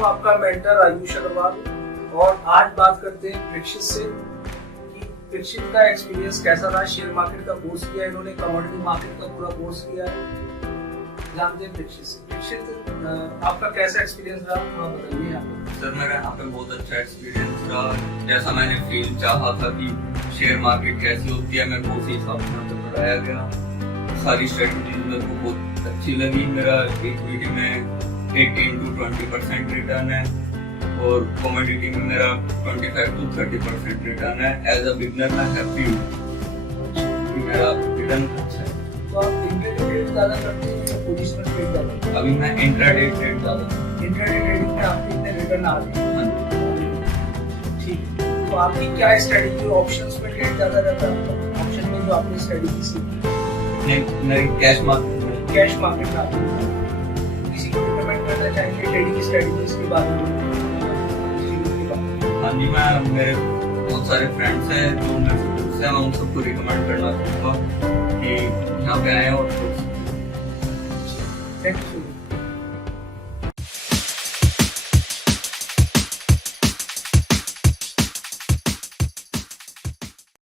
हूँ आपका मेंटर आयुष अग्रवाल और आज बात करते हैं प्रेक्षित से कि प्रेक्षित का एक्सपीरियंस कैसा रहा। शेयर मार्केट का कोर्स किया, इन्होंने कमोडिटी मार्केट का पूरा कोर्स किया है। जानते हैं प्रेक्षित से। प्रेक्षित, आपका कैसा एक्सपीरियंस रहा, थोड़ा बताइए यहाँ पे। सर मेरा यहाँ पे बहुत अच्छा एक्सपीरियंस रहा। जैसा मैंने फील चाहा था कि शेयर मार्केट कैसी होती है, मेरे को उसी हिसाब से यहाँ पे पढ़ाया गया। सारी स्ट्रेटजीज मेरे को बहुत अच्छी लगी। मेरा इक्विटी में 18 to 20% रिटर्न है और कमोडिटी में मेरा 25 to 30% रिटर्न है। एज अ बिगनर मैं हैप्पी हूँ कि मेरा रिटर्न अच्छा है। तो आप इंट्राडे ट्रेड ज़्यादा करते हैं या पोजिशनल ट्रेड ज़्यादा करते हैं? अभी मैं इंट्राडे ट्रेड ज़्यादा करता हूँ। इंट्राडे ट्रेडिंग में आपके इतने रिटर्न आ रहे हैं। हाँ। ठीक, तो आपकी क्या स्ट्रेटजी? ऑप्शंस में ट्रेड ज़्यादा रहता है? ऑप्शन में जो आपने स्ट्रेटजी सीखी? मेरी कैश मार्केट में में आती है। किसी को रिकमेंड करना चाहेंगे ट्रेडिंग की स्ट्रेटजीज के बारे में? हाँ जी, मैं मेरे बहुत सारे फ्रेंड्स हैं जो मैं उन सबको रिकमेंड करना चाहूँगा कि यहाँ पे आए और थैंक यू।